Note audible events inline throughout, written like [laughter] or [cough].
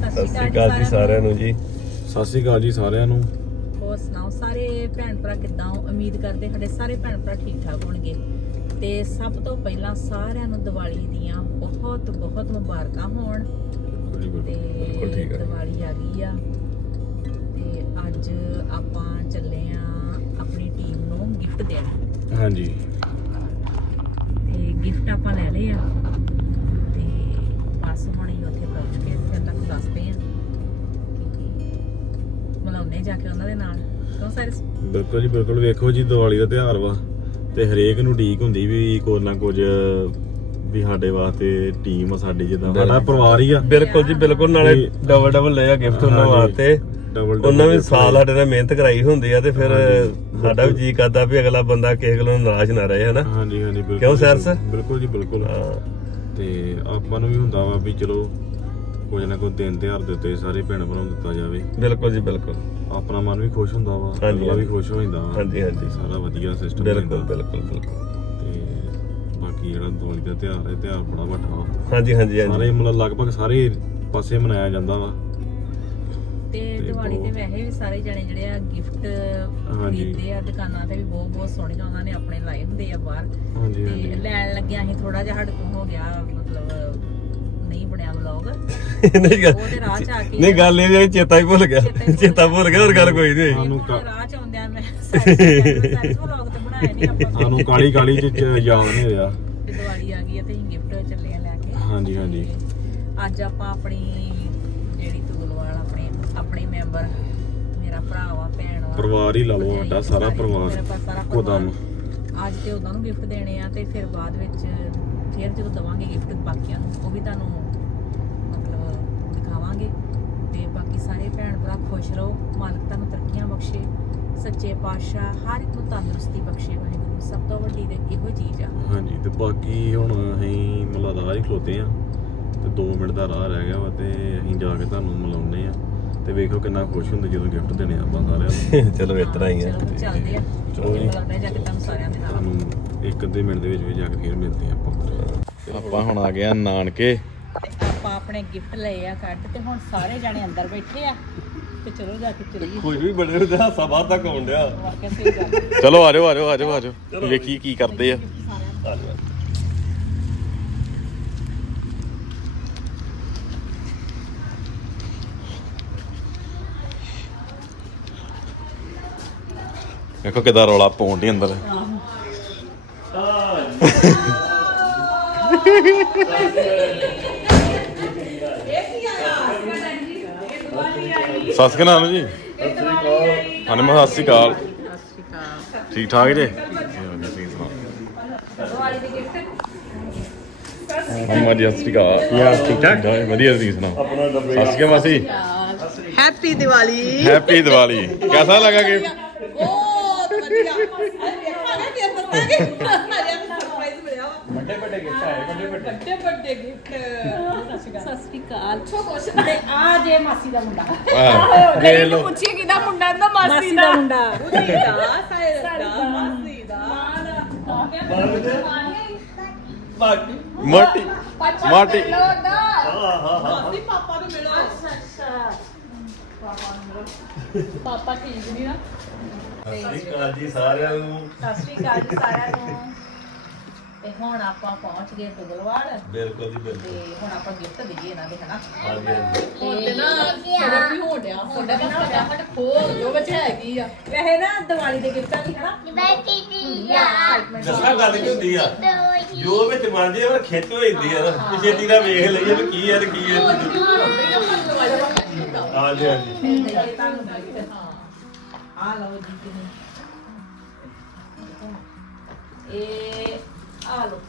ਸਤਿ ਸ਼੍ਰੀ ਅਕਾਲ ਜੀ ਸਾਰਿਆਂ ਨੂੰ ਜੀ। ਸਤਿ ਸ਼੍ਰੀ ਅਕਾਲ ਜੀ ਸਾਰਿਆਂ ਨੂੰ। ਹੋਰ ਸੁਣਾਓ ਸਾਰੇ ਭੈਣ ਭਰਾ ਕਿੱਦਾਂ ਹੋ? ਉਮੀਦ ਕਰਦੇ ਸਾਡੇ ਸਾਰੇ ਭੈਣ ਭਰਾ ਠੀਕ ਠਾਕ ਹੋਣਗੇ। ਤੇ ਸਭ ਤੋਂ ਪਹਿਲਾਂ ਸਾਰਿਆਂ ਨੂੰ ਦੀਵਾਲੀ ਦੀਆਂ ਬਹੁਤ ਬਹੁਤ ਮੁਬਾਰਕਾਂ ਹੋਣ। ਤੇ ਬਿਲਕੁਲ ਠੀਕ ਹੈ। ਦੀਵਾਲੀ ਆ ਗਈ ਆ। ਤੇ ਅੱਜ ਆਪਾਂ ਚੱਲੇ ਆ ਆਪਣੀ ਟੀਮ ਨੂੰ ਗਿਫਟ ਦੇਣ। ਹਾਂਜੀ। ਤੇ ਗਿਫਟ ਆਪਾਂ ਲੈ ਲਏ ਆ। ਤੇ ਬਸ ਹੁਣ ਹੀ ਉੱਥੇ ਪਹੁੰਚ। ਮਲਾਉਣੇ ਜਾ ਕੇ ਉਹਨਾਂ ਦੇ ਨਾਲ। ਕਿਉਂ ਸਾਇਰਸ ਬਿਲਕੁਲ ਜੀ ਬਿਲਕੁਲ। ਵੇਖੋ ਜੀ ਦੀਵਾਲੀ ਦਾ ਤਿਉਹਾਰ ਵਾ ਤੇ ਹਰੇਕ ਨੂੰ ਢੀਕ ਹੁੰਦੀ ਵੀ ਕੁਝ ਨਾ ਕੁਝ ਵੀ ਸਾਡੇ ਵਾਸਤੇ ਟੀਮ ਆ ਸਾਡੀ ਜਿੱਦਾਂ। ਸਾਡਾ ਪਰਿਵਾਰ ਹੀ ਆ। ਬਿਲਕੁਲ ਜੀ ਬਿਲਕੁਲ। ਨਾਲੇ। ਡਬਲ ਡਬਲ ਲਿਆ ਗਿਫਟ ਉਹਨਾਂ। ਵਾਸਤੇ। ਡਬਲ ਉਹਨਾਂ ਵੀ ਸਾਲ ਸਾਡੇ ਨਾਲ ਮਿਹਨਤ ਕਰਾਈ ਹੁੰਦੀ ਆ ਤੇ ਫਿਰ ਸਾਡਾ ਵੀ ਜੀ ਕਰਦਾ ਵੀ ਅਗਲਾ ਬੰਦਾ ਕਿਸੇ ਕੋਲੋਂ ਨਾਰਾਜ਼ ਨਾ ਰਹੇ ਹਨਾ? ਹਾਂਜੀ ਹਾਂਜੀ ਬਿਲਕੁਲ ਕਿਉਂ ਜੀ, ਸੈਰਸ? ਬਿਲਕੁਲ ਜੀ ਬਿਲਕੁਲ। ਹਾਂ। ਤੇ ਆਪਾਂ ਨੂੰ ਵੀ ਹੁੰਦਾ ਵਾ ਵੀ ਚਲੋ ਕੁਝ ਨਾ ਕੁਝ ਦਿਨ ਤਿਉਹਾਰ ਦੇ ਉੱਤੇ ਸਾਰੇ ਭੈਣ ਭਰਾਵਾਂ ਨੂੰ ਦਿੱਤਾ ਜਾਵੇ। ਬਿਲਕੁਲ ਜੀ ਬਿਲਕੁਲ। ਆਪਣਾ ਮਨ ਵੀ ਖੁਸ਼ ਹੁੰਦਾ ਵਾ ਹਾਂਜੀ, ਅਗਲਾ ਵੀ ਹਾਂਜੀ। ਖੁਸ਼ ਹੋ ਜਾਂਦਾ ਵਾ। ਹਾਂਜੀ ਹਾਂਜੀ। ਸਾਰਾ ਵਧੀਆ ਸਿਸਟਮ ਬਿਲਕੁਲ ਬਿਲਕੁਲ ਬਿਲਕੁਲ। ਤੇ ਬਾਕੀ ਜਿਹੜਾ ਦੀਵਾਲੀ ਦਾ ਤਿਉਹਾਰ ਹੈ ਤਿਉਹਾਰ ਬੜਾ ਵੱਡਾ ਵਾ। ਹਾਂਜੀ ਹਾਂਜੀ ਹਾਂਜੀ। ਸਾਰੇ ਮਤਲਬ ਲਗਭਗ ਸਾਰੇ ਪਾਸੇ ਮਨਾਇਆ ਜਾਂਦਾ ਵਾ। ਤੇ ਦੀਵਾਲੀ ਤੇ ਵੈਸੇ ਵੀ ਸਾਰੇ ਜਣੇ ਜਿਹੜੇ ਆ ਗਿਫਟ ਹਾਂਜੀ। ਖਰੀਦਦੇ ਆ ਦੁਕਾਨਾਂ ਤੇ ਵੀ ਬਹੁਤ ਬਹੁਤ ਸੋਹਣੀਆਂ ਉਹਨਾਂ ਨੇ ਆਪਣੇ ਲਾਏ ਹੁੰਦੇ ਆ ਬਾਹਰ। ਹਾਂਜੀ ਤੇ ਹਾਂਜੀ। ਲੈਣ ਲੱਗਿਆ ਅਸੀਂ ਥੋੜਾ ਜਿਹਾ ਹੋ ਗਿਆ ਮਤਲਬ ਬਣਿਆ ਵਲੌਗ [laughs] ਨਹੀਂ ਗੱਲ ਉਹਦੇ ਰਾਹ ਚ ਆ ਕੇ ਨਹੀਂ ਗੱਲ ਇਹ ਜਿਹੜੀ ਚੇਤਾ ਹੀ ਭੁੱਲ ਗਿਆ। ਚੇਤਾ ਹੀ ਭੁੱਲ ਗਿਆ ਹੋਰ ਗੱਲ ਕੋਈ ਨਹੀਂ ਹੋਈ। ਸਾਨੂੰ ਕ- ਰਾਹ ਚ ਆਉਂਦਿਆਂ ਮੈਂ ਸਾਰੇ ਵਲੌਗ ਤੇ ਬਣਾਇਆ ਨਹੀਂ ਆਪਾਂ। [laughs] ਸਾਨੂੰ ਕਾਲੀ ਕਾਲੀ ਚ ਚ ਯਾਦ ਨਹੀਂ ਰਿਹਾ ਤੇ ਦੀਵਾਲੀ ਆ ਗਈ ਆ ਤੇ ਅਸੀਂ ਗਿਫਟ ਚੱਲੇ ਆ ਲੈ ਕੇ। ਹਾਂਜੀ ਹਾਂਜੀ। ਤੇ ਅੱਜ ਆਪਾਂ ਆਪਣੀ ਜਿਹੜੀ ਤੁਗਲਵਾਲ ਆਪਣੇ ਆਪਣੇ ਮੈਂਬਰ ਮੇਰਾ ਭਰਾ ਵਾ ਭੈਣ ਵਾ। ਪਰਿਵਾਰ ਹੀ ਲਾ ਲਓ ਸਾਡਾ ਸਾਰਾ ਪਰਿਵਾਰ ਮੇਰੇ ਪਾਸ ਸਾਰਾ ਕੋਦਮ ਪਰਿਵਾਰ। ਅੱਜ ਤੇ ਉਹਨਾਂ ਨੂੰ ਗਿਫਟ ਦੇਣੇ ਆ ਤੇ ਫਿਰ ਬਾਅਦ ਵਿੱਚ ਫਿਰ ਜਦੋਂ ਦਵਾਂਗੇ ਗਿਫਟ ਬਾਕੀਆਂ ਨੂੰ ਉਹ ਵੀ ਤੁਹਾਨੂੰ ਦਿਖਾਵਾਂਗੇ ਤੇ ਬਾਕੀ ਸਾਰੇ ਭੈਣ ਭਰਾ ਖੁਸ਼ ਰਹੋ। ਮਾਲਕ ਤੁਹਾਨੂੰ ਤਰੱਕੀਆਂ ਬਖਸ਼ੇ। ਸੱਚੇ ਪਾਤਸ਼ਾਹ ਹਰ ਇੱਕ ਨੂੰ ਤੰਦਰੁਸਤੀ ਬਖਸ਼ੇ ਵਾਹਿਗੁਰੂ। ਸਭ ਤੋਂ ਵੱਡੀ ਤੇ ਇਹੋ ਚੀਜ਼ ਆ। ਹਾਂਜੀ ਤੇ ਬਾਕੀ ਹੁਣ ਅਸੀਂ ਮਤਲਬ ਰਾਹ ਹੀ ਖਲੋਤੇ ਆ। ਤੇ 2 ਮਿੰਟ ਦਾ ਰਾਹ ਰਹਿ ਗਿਆ ਵਾ ਤੇ ਅਸੀਂ ਜਾ ਕੇ ਤੁਹਾਨੂੰ ਮਿਲਾਉਨੇ ਆ। ਤੇ ਵੇਖੋ ਕਿੰਨਾ ਖੁਸ਼ ਹੁੰਦੇ ਜਦੋਂ ਗਿਫਟ ਦੇਣੇ ਆ ਆਪਾਂ ਸਾਰਿਆਂ ਨੂੰ। [laughs] ਚਲੋ ਇਤਨਾ ਹੀ ਆ। ਚਲੋ ਚੱਲਦੇ ਆ। ਚਲੋ ਜੀ। ਮਿਲਾਉਂਦੇ ਆ ਜਾ ਕੇ ਤੁਹਾਨੂੰ ਸਾਰਿਆਂ ਦੇ ਨਾਲ। ਤੁਹਾਨੂੰ ਇੱਕ ਅੱਧੇ ਮਿੰਟ ਦੇ ਵਿੱਚ ਵਿੱਚ ਜਾ ਕੇ ਫਿਰ ਮਿਲਦੇ ਆ ਆਪਾਂ। ਆਪਾਂ ਹੁਣ ਆ ਗਏ ਆ ਨਾਨਕੇ। ਆਪਣੇ ਗਿਫਟ ਲਏ ਆ ਕੱਢ ਤੇ ਹੁਣ ਸਾਰੇ ਜਾਣੇ ਅੰਦਰ ਬੈਠੇ ਆ ਤੇ ਚਲੋ ਜਾ ਕੇ ਚਲੀਏ। ਕੋਈ ਵੀ ਬੜੇ ਹੁੰਦੇ ਹਾਸਾ ਬਾਹਰ ਤੱਕ ਆਉਣ ਡਿਆ। ਵਾਕਿਆ ਸਹੀ ਗੱਲ ਚਲੋ ਆ ਜਾਓ ਆ ਜਾਓ ਆ ਜਾਓ ਆ ਜਾਓ। ਵੇਖੀ ਕੀ ਕਰਦੇ ਆ। ਵੇਖੋ ਕਿਦਾਂ ਰੌਲਾ ਪਾਉਣ ਦੀ ਅੰਦਰ। ਸਤਿ ਸ਼੍ਰੀ ਅਕਾਲ ਜੀ। ਹਾਂਜੀ ਮੈਂ ਸਤਿ ਸ਼੍ਰੀ ਅਕਾਲ। ਠੀਕ ਠਾਕ ਜੀ? ਮੰਮਾ ਜੀ ਸਤਿ ਸ਼੍ਰੀ ਅਕਾਲ। ਯਾਰ ਠੀਕ ਠਾਕ? ਵਧੀਆ ਤੁਸੀਂ ਸੁਣਾਓ? ਸਤਿ ਸ਼੍ਰੀ ਅਕਾਲ ਮਾਸੀ। ਹੈਪੀ ਦੀਵਾਲੀ ਹੈਪੀ ਦੀਵਾਲੀ ਕਿਹਦਾ ਲੱਗਾ ਕਿ ਬਹੁਤ ਵਧੀਆ। ਅੱਜ ਵੇਖਾਂਗੇ ਫਿਰ ਦੱਸਾਂਗੇ ਅਜੇ ਸਰਪ੍ਰਾਈਜ਼ ਮਿਲਿਆ ਵਾ ਵੱਡੇ ਵੱਡੇ ਗਿਫਟ ਆਏ ਵੱਡੇ ਵੱਡੇ ਗਿਫਟ ਸਤਿ ਸ਼੍ਰੀ ਅਕਾਲ। ਤੇ ਆ ਜੇ ਮਾਸੀ ਦਾ ਮੁੰਡਾ। ਆਹ, ਵੇਖ ਲਓ। ਪੁੱਛੀਏ ਕਿਹਦਾ ਮੁੰਡਾ ਦਾ ਮਾਸੀ ਦਾ। ਮੁੰਡਾ। ਉਹਦੀ ਦਾ ਸਾਇਰਸ ਦਾ। ਮਾਸੀ ਦਾ। ਮਾਟੀ। ਮਾਟੀ। ਮਾਸੀ ਪਾਪਾ ਨੂੰ ਮਿਲੋ। ਪਾਪਾ ਠੀਕ ਨਹੀਂ ਨਾ? ਜੀ ਸਾਰਿਆਂ ਨੂੰ। ਸਤਿ ਸ਼੍ਰੀ ਅਕਾਲ ਜੀ ਸਾਰਿਆਂ ਨੂੰ। ਤੇ ਹੁਣ ਆਪਾਂ ਪਹੁੰਚ ਗਏ ਤੁਗਲਵਾਲ ਬਿਲਕੁਲ ਜੀ ਬਿਲਕੁਲ। ਤੇ ਹੁਣ ਆਪਾਂ ਗਿਫਟ ਦਈਏ ਇਹਨਾਂ ਦੇ ਹਨਾ? ਹਾਂਜੀ ਹਾਂਜੀ। ਤੇ ਨਾ ਵੀ ਹੋ ਡਿਆ ਤੁਹਾਡਾ ਵੀ ਫਟਾਫਟ ਖੋਲ ਜੋ ਵਿੱਚ ਹੈਗੀ ਆ। ਵੈਸੇ ਨਾ ਦੀਵਾਲੀ ਦੇ ਗਿਫਟਾਂ ਦੀ ਹਨਾ? excitement ਦੱਸਾਂ ਗੱਲ ਕੀ ਹੁੰਦੀ ਆ? ਜੋ ਵਿੱਚ ਮਨ ਜੇ ਖਿੱਚ ਹੋ ਜਾਂਦੀ ਆ ਨਾ। ਪਿਛੇ ਤੀਰਾ ਵੇਖ ਲਈਏ ਵੀ ਕੀ ਹੈ ਤੇ ਕੀ ਹੈ ਹਾਂਜੀ ਹਾਂਜੀ। ਫਿਰ ਦਈਏ ਤੁਹਾਨੂੰ gift। ਆ ਲਓ ਜੀ ਕਿਨੇ ਇਹ ਆ ਲਓ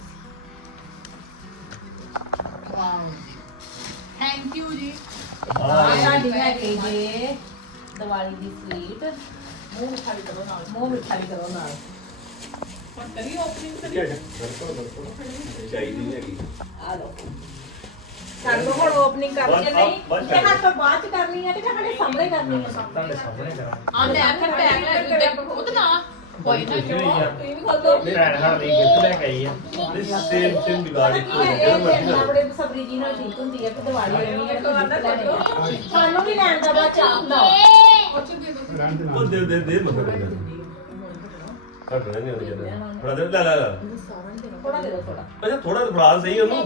ਵਾਓ ਥੈਂਕ ਯੂ ਜੀ। ਆ ਸਾਡੀ ਹੈ ਕਿ ਜੀ ਦੀਵਾਲੀ ਦੀ ਸਵੀਟ। ਮੂੰਹ ਮਿੱਠਾ ਵੀ ਕਰੋ ਨਾਲ। ਮੂੰਹ ਮਿੱਠਾ ਵੀ ਕਰੋ ਨਾਲ। ਹੁਣ ਕਰੀ ਓਪਨਿੰਗ ਚਾਹੀਦੀ ਹੈਗੀ। ਆ ਲਓ ਸਾਡੇ ਕੋਲ ਹੁਣ ਓਪਨਿੰਗ ਕਰਕੇ ਨਹੀਂ ਬਸ ਇਹ ਹੱਥ ਬਾਅਦ ਚ ਕਰਨੀ ਹੈ ਕਿ ਸਾਡੇ ਸਾਹਮਣੇ ਕਰਨੀ ਹੈ ਆ ਲੈ ਫਿਰ ਬੈਗ ਲੈ ਦੇ ਉਹਦੇ ਨਾ। ਕੋਈ ਨਾ ਕਿਉਂ? ਤੁਸੀਂ ਵੀ ਖੋਲੋ ਭੈਣ ਸਾਡੀ ਗਿਫਟ ਲੈ ਕੇ ਆਈ ਆ। ਸੇਮ ਸੇਮ ਵਿਗਾੜ ਇੱਕ ਹੋ ਇਹ ਗਿਆ ਮੇਰੇ ਨਾਲ ਬੜੇ ਸਬਰੀ ਜੀ ਨਾਲ ਠੀਕ ਹੁੰਦੀ ਹੈ ਕਿ ਦੀਵਾਲੀ ਆਉਣੀ ਹੈ ਤਾਂ gift ਲੈਣੇ ਆ। ਸਾਨੂੰ ਵੀ ਲੈਣ ਦਾ ਬਾਅਦ ਚਾਹ ਹੁੰਦਾ ਵਾ। ਉਹ ਦੇ ਦੇ ਦੇ ਮਤਲਬ ਕੱਢਣਾ ਨਹੀਂ ਉਹਨੇ ਕਹਿੰਦਾ ਥੋੜਾ ਦੇ ਲੈ ਲੈ ਲੈ। ਥੋੜਾ ਦੇ ਦਿਓ ਥੋੜਾ ਅੱਛਾ ਥੋੜਾ ਜਿਹਾ ਫੜਾ ਸਹੀ ਉਹਨੂੰ।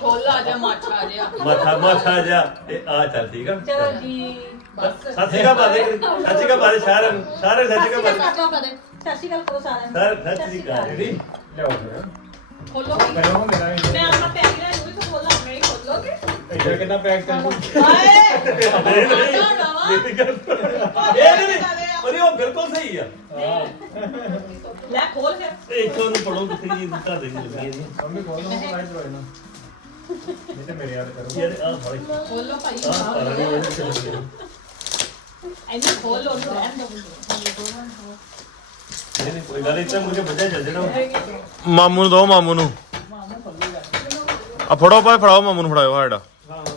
ਖੋਲ ਆ ਜਾ ਮਾਛਾ ਆ ਜਾ। ਮਾਥਾ ਮਾਥਾ ਜਾ। ਇਹ ਆ ਚੱਲ ਠੀਕ ਆ। ਚਲੋ ਜੀ ਸਤਿ ਸ਼੍ਰੀ ਅਕਾਲ ਬਾਦੇ ਸਤਿ ਸ਼੍ਰੀ ਅਕਾਲ ਬਾਦੇ ਸਾਰਿਆਂ ਨੂੰ। ਸਾਰੇ ਸਤਿ ਸ਼੍ਰੀ ਅਕਾਲ ਬਾਦੇ ਕਦੇ ਸਤਿ ਸ਼੍ਰੀ ਅਕਾਲ ਕਰੋ ਸਾਰਿਆਂ ਨੂੰ। ਸਾਰੇ ਸਤਿ ਸ਼੍ਰੀ ਅਕਾਲ ਜੀ। ਲਿਆਓ ਫਿਰ। ਖੋਲੋ ਕਰੋ ਮੇਰਾ ਵੀ ਮੈਂ ਆਪਣਾ ਪੈਕ ਲੈ ਨੂੰ ਵੀ ਤਾਂ ਖੋਲਣਾ ਮੈਂ ਖੋਲੋਗੇ। ਇੱਧਰ ਕਿੰਨਾ ਪੈਕ ਕਰ ਹਾਏ! ਮੇਰੀ ਗੱਲ। ਇਹ ਨਹੀਂ ਪਰ ਉਹ ਬਿਲਕੁਲ ਸਹੀ ਆ। ਲੈ ਖੋਲ ਫਿਰ। ਇਹ ਇੱਥੋਂ ਨੂੰ ਪੜੋ ਕਿੱਥੇ ਜੀ ਦਿੱਤਾ ਦੇ ਨਹੀਂ ਲੱਗੀ ਇਹਦੀ ਮੰਮੀ ਕੋਲ ਨੂੰ ਲਾਈਟ ਰੋਏ ਨਾ। ਨਹੀਂ ਤੇ ਮੇਰੇ ਯਾਦ ਕਰੋ। ਯਾਰ ਆ ਫੜੀ ਖੋਲੋ ਭਾਈ। ਆ ਪਤਾ ਨਹੀਂ ਇਹ ਚੱਲ ਗਿਆ ਇਹਨੂੰ ਖੋਲ ਲੋ ਰਹਿਣ ਦੋ। ਨਹੀਂ ਨਹੀਂ ਕੋਈ ਗੱਲ ਨਹੀਂ ਤਾਂ ਮੁਝੇ ਬੱਜਾ ਚੱਲ ਜਾਣਾ ਮਾਮੂ ਨੂੰ ਦੋ ਮਾਮੂ ਨੂੰ। ਆ ਫੜੋ ਪਾ ਫੜਾਓ ਮਾਮੂ ਨੂੰ ਫੜਾਓ ਸਾਡਾ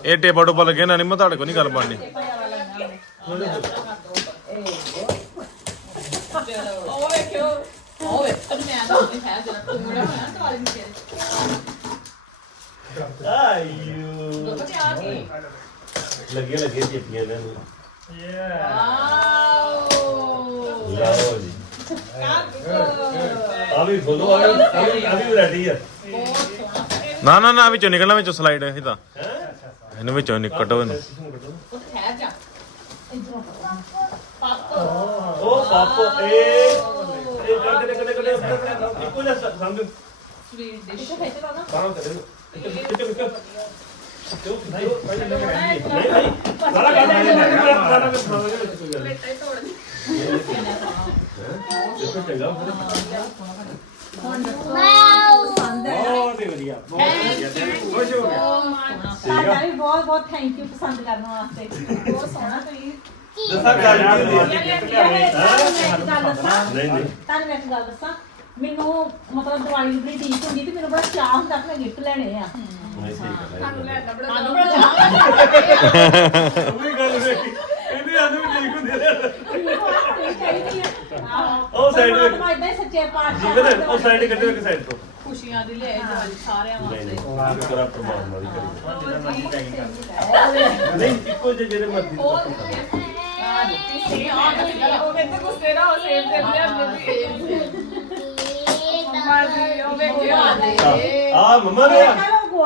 ਇਹ ਟੇਬਲ ਟੋਪਾ ਲੱਗੇ ਨਾ ਨਹੀਂ ਮੈਂ ਤੁਹਾਡੇ ਕੋਲ ਨਹੀਂ ਗੱਲ ਬਣਨੀ। ਉਹ ਵੇਖਿਓ ਉਹ ਵੇਖ ਮੈਂ ਨਹੀਂ ਹੈ ਜਰਾ ਟੂੜਾ ਲੱਗੇ ਲੱਗੇ ਚਿੱਟੀਆਂ ਇਹਨਾਂ ਨੂੰ। ਯਾ ਵਾਓ ਲਓ ਜੀ। ਆ ਵੀ ਖੋਲੋ ਆ ਵੀ ਆ ਵੀ- ਵੈਰਾਈਟੀ ਆ ਨਾ ਨਾ ਨਾ, ਵਿੱਚੋਂ ਨਿਕਲਣਾ, ਵਿੱਚੋਂ ਸਲਾਈਡ ਇਹ ਤਾਂ। ਇਹਨੂੰ ਵਿੱਚੋਂ ਨਿਕ ਕੱਢੋ ਇਹਨੂੰ। ਉਹ ਪਾਪ। ਉਹ ਇਹ ਕੱਢ ਕੱਢ ਕੱਢ ਕੱਢ ਇੱਕੋ ਜਿਹਾ ਸਮਝ ਸਵੀਟ ਡਿਸ਼ ਕੰਮ ਕਿਤੇ ਕਿਤੇ ਨਹੀਂ ਨਹੀਂ ਸਾਰਾ ਕੰਮ ਨਹੀਂ ਸਾਰਾ ਕੰਮ ਸਾਰਾ ਕੋਈ ਗੱਲ ਨਹੀਂ ਦੇਖੋ ਚੰਗਾ ਬਹੁਤ ਹੀ ਵਧੀਆ ਬਹੁਤ ਵਧੀਆ ਤੇ ਖੁਸ਼ ਹੋ ਗਿਆ ਤੁਹਾਡਾ ਵੀ ਬਹੁਤ ਬਹੁਤ ਥੈਂਕ ਯੂ ਪਸੰਦ ਕਰਨ ਵਾਸਤੇ ਬਹੁਤ ਸੋਹਣਾ ਤੁਸੀਂ ਦੱਸਾਂ ਗੱਲ ਕੀ ਹੁੰਦੀ ਤੁਹਾਨੂੰ ਇੱਕ ਗੱਲ ਦੱਸਾਂ ਨਹੀਂ ਨਹੀਂ ਤੁਹਾਨੂੰ ਮੈਂ ਇੱਕ ਗੱਲ ਦੱਸਾਂ ਮੈਨੂੰ ਮਤਲਬ ਦੀਵਾਲੀ ਦੀ ਬੜੀ ਢੀਕ ਹੁੰਦੀ ਤੇ ਮੈਨੂੰ ਬੜਾ ਚਾਹ ਹੁੰਦਾ ਕਿ ਮੈਂ ਗਿਫਟ ਲੈਣੇ ਆ ਨਹੀਂ ਸਹੀ ਗੱਲ ਹੈ ਸਾਨੂੰ ਬੜਾ ਚਾਹ ਉਹ ਗੱਲ ਵੇਖੀ ਆਨੂੰ ਵੀ ਠੀਕ ਹੁੰਦੀ ਹੈ ਉਹ side ਵਿੱਚ- ਪਰਮਾਤਮਾ ਹੀ ਸੱਚੇ ਪਾਤਸ਼ਾਹ ਜੀਵਨ ਉਹ ਸਾਈਡ ਕੱਢੋ ਇੱਕ ਸਾਈਡ ਤੋਂ। ਖੁਸ਼ੀਆਂ ਦੀ ਲੈ ਦੀਵਾਲੀ ਸਾਰਿਆਂ ਨਹੀਂ ਵਾਸਤੇ। ਨਹੀਂ ਕਰਾ ਪਰਮਾਤਮਾ ਦੀ ਕਰੀ। ਨਹੀਂ ਇੱਕੋ ਜਿਹੇ ਜਿਹੜੇ ਮਰਜ਼ੀ ਉਹ ਤੋਂ ਉਹ ਕਹਿੰਦੇ ਗੁੱਸੇ ਨਾ। ਹੋ। ਸੇਬ ਦੇ ਲਿਆ ਮਾਰਦੀ ਉਹ ਵੇਖਿਓ। ਮੰਮਾ ਨੇ ਤੇ ਦੇ ਆ।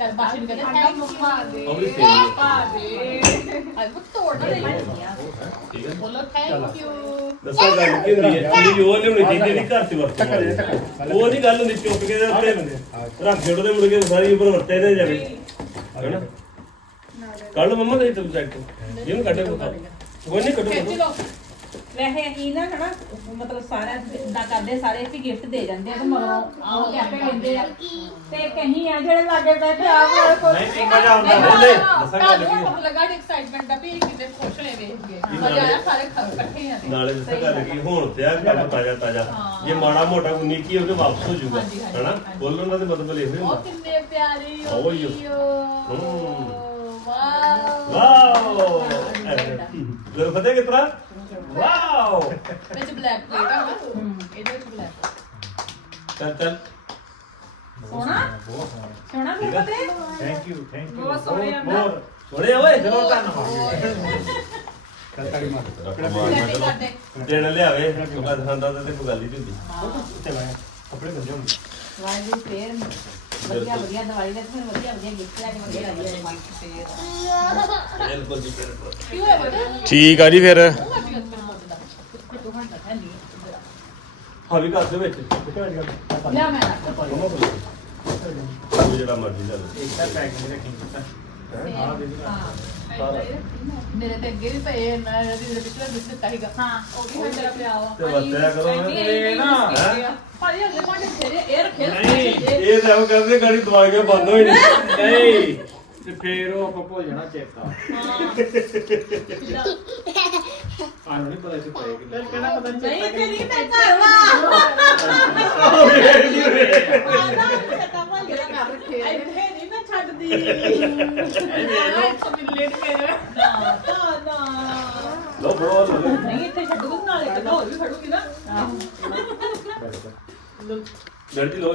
ਚੱਲ ਬਾਸ਼ੀ ਕਹਿੰਦੇ ਥੈਂਕ ਯੂ ਭਾਦੇ ਉਹ ਵੀ ਸੇਮ ਹੀ ਆ। ਭਾਦੇ ਅੱਜ ਉਹ ਤੋੜ ਨਾ ਲਈ ਠੀਕ ਹੈ ਬੋਲੋ ਥੈਂਕ ਯੂ ਦੱਸਾਂ ਗੱਲ ਕੀ ਹੁੰਦੀ ਹੈ ਜਿਹੜੀ ਉਹ ਚਾਹੀਦੀ ਨਹੀਂ ਘਰ ਚ ਵਰਤੋਂ ਵਾਲੀ। ਉਹ ਨਹੀਂ ਗੱਲ ਹੁੰਦੀ ਚੁੱਪ ਕੇ ਦੇ ਉੱਤੇ ਰੱਖ ਛੱਡੋ ਤੇ ਮੁੜ ਕੇ ਸਾਰੀ ਉੱਪਰ ਵਰਤੇ ਨੇ ਜਾਵੇ ਹੈਨਾ ਕੱਢ ਮੰਮਾ ਦੇ ਤੂੰ ਚੈੱਕ ਇਹਨੂੰ ਕੱਢੇ ਕੋਈ ਨਹੀਂ ਕੱਢੋ ਵੈਸੇ ਅਸੀਂ ਨਾ ਹਨਾ ਮਤਲਬ ਸਾਰਿਆਂ ਦਾ ਕਰਦੇ ਸਾਰੇ ਵੀ ਗਿਫਟ ਦੇ ਜਾਂਦੇ ਆ ਤੇ ਮਗਰੋਂ ਆਹ ਕੈਪੇ ਲੈਂਦੇ ਆ। ਤੇ ਕਹੀਂ ਆ ਜਿਹੜੇ ਲਾਗੇ ਬੈਠੇ ਆ ਉਹ ਕੋਈ ਨਹੀਂ ਨਹੀਂ ਮਜ਼ਾ ਆਉਂਦਾ ਨਹੀਂ ਦੱਸਾਂ ਗੱਲ ਕੀ ਤੁਹਾਨੂੰ ਹੈ। ਪਤਾ ਲੱਗਾ ਐਕਸਾਈਟਮੈਂਟ ਦਾ ਵੀ ਕਿਤੇ ਖੁਸ਼ ਨੇ ਵੇਖ ਕੇ ਮਜ਼ਾ ਆਇਆ ਸਾਰੇ ਖ- ਇਕੱਠੇ ਆ ਤੇ। ਨਾਲੇ ਦੱਸਾਂ ਗੱਲ ਕੀ ਹੁਣ ਤੇ ਆ ਕੰਮ ਤਾਜ਼ਾ ਤਾਜ਼ਾ। ਜੇ ਮਾੜਾ ਮੋਟਾ ਉਨੀ ਕੀ ਉਹਦੇ ਵਾਪਸ ਹੋ ਜਾਊਗਾ ਹਾਂਜੀ, ਹਾਂਜੀ, ਹੈਨਾ? ਹਾਂਜੀ। ਬੋਲਣ ਦਾ ਤੇ ਮਤਲਬ ਇਹ ਉਹ ਹੁੰਦਾ ਕਿੰਨੇ ਪਿਆਰੀ ਓਏ। ਹੋ ਗਈ ਓ ਵਾਓ। ਵਾਓ। ਗੁਰ ਫਤਿਹ ਕਿਤਰਾ ਵਾਓ ਵਿੱਚ ਬਲੈਕ ਪਲੇਟ ਆ ਨਾ। ਇਹਦੇ ਵਿੱਚ ਬਲੈਕ ਚੱਲ ਚੱਲ। ਸੋਹਣਾ? ਬਹੁਤ ਸੋਹਣਾ। ਸੋਹਣਾ ਗੁਰਬਤ ਥੈਂਕ ਯੂ ਥੈਂਕ ਯੂ ਬਹੁਤ ਸੋਹਣੇ ਆ ਨਾ। ਬਹੁਤ ਸੋਹਣੇ ਓਏ ਚਲੋ ਧੰਨਵਾਦ ਕੱਲ ਤਾੜੀ ਮਾਰ ਸੈਟਿੰਗ ਕਰਦੇ ਦੇਣ ਲਿਆਵੇ ਕੋਈ ਦਿਖਾਉਂਦਾ ਤਾਂ ਤੇ ਕੋਈ ਗੱਲ ਹੀ। ਨਹੀਂ ਹੁੰਦੀ ਉੱਤੇ ਲਾਇਆ। ਕੱਪੜੇ ਬੰਦੇ ਹੁੰਦੇ ਵਾਹਿਗੁਰੂ ਫੇਰ ਵਧੀਆ ਵਧੀਆ ਦਵਾਈ ਲੈ ਤੇ ਫਿਰ ਵਧੀਆ ਵਧੀਆ ਗਿਫਟ ਲੈ ਕੇ ਵਧੀਆ ਲੱਗੀ ਬਿਲਕੁਲ ਜੀ ਬਿਲਕੁਲ। ਕੀ ਹੋਇਆ ਬੇਟਾ ਠੀਕ ਆ ਜੀ ਫਿਰ ਉਹ ਅੱਜ ਕੱਲ੍ਹ ਮੇਰੇ ਮੁੰਡੇ ਦਾ ਤੂੰ ਹੰਡਾ ਹੈ ਨਹੀਂ ਹਾਂ ਵੀ ਘਰ ਦੇ ਵਿੱਚ। ਲਿਆ ਮੈਂ। ਉਹ ਜਿਹੜਾ ਮਰਜ਼ੀ ਲੈ ਲਓ। ਇੱਕ ਤਾਂ ਪੈਕਿੰਗ ਰੱਖੀ ਕੀਤਾ ਹਾਂ ਦੇ ਮੇਰੇ ਤੇ ਅੱਗੇ ਵੀ ਪਏ ਨਾ ਇਹਦੇ ਪਿਛਲੇ ਬਿਸਕਟ ਕਾਹੀਗਾ ਹਾਂ ਉਹ ਵੀ ਹੁਣ ਮੇਰਾ ਪਿਆ ਵਾ। ਤੇ ਵਰਤਿਆ ਕਰੋ ਨਾ। ਇਹ ਨਾ ਭਾਜੀ ਅਗਲੇ ਭਾਂਡੇ ਤੇਰੇ ਇਹ ਰੱਖੇ ਨਹੀਂ ਇਹ ਤਾਂ ਉਹ ਕਹਿੰਦੇ ਗਾੜੀ ਦਵਾਈਆਂ ਬੰਦ ਹੋਈ ਨਹੀਂ। ਨਹੀਂ। ਤੇ ਫੇਰ ਉਹ ਆਪਾਂ ਭੁੱਲ ਜਾਣਾ ਚੇਤਾ। ਸਾਨੂੰ ਨਹੀਂ ਪਤਾ ਸੀ ਪਏ ਕਿ ਕਿਹੜਾ ਪਤਾ ਨਹੀਂ ਇੱਥੇ ਨਹੀਂ ਮੈਂ ਘਰ ਵਾ ਆਦਾ ਛੱਟਾ ਭੱਲ ਗਿਆ ਕਰ ਰੱਖੇ ਇੱਥੇ ਨਹੀਂ ਮੈਂ ਛੱਡਦੀ। ਨਾ ਨਾ ਨਾ ਲੋ ਬੜੋ ਲੋ ਨਹੀਂ ਇੱਥੇ ਛੱਡੂਗੀ ਨਾਲ ਇੱਕ ਹੋਰ ਵੀ ਖੜੂਗੀ ਨਾ। ਡਰ ਜੀ ਲੋ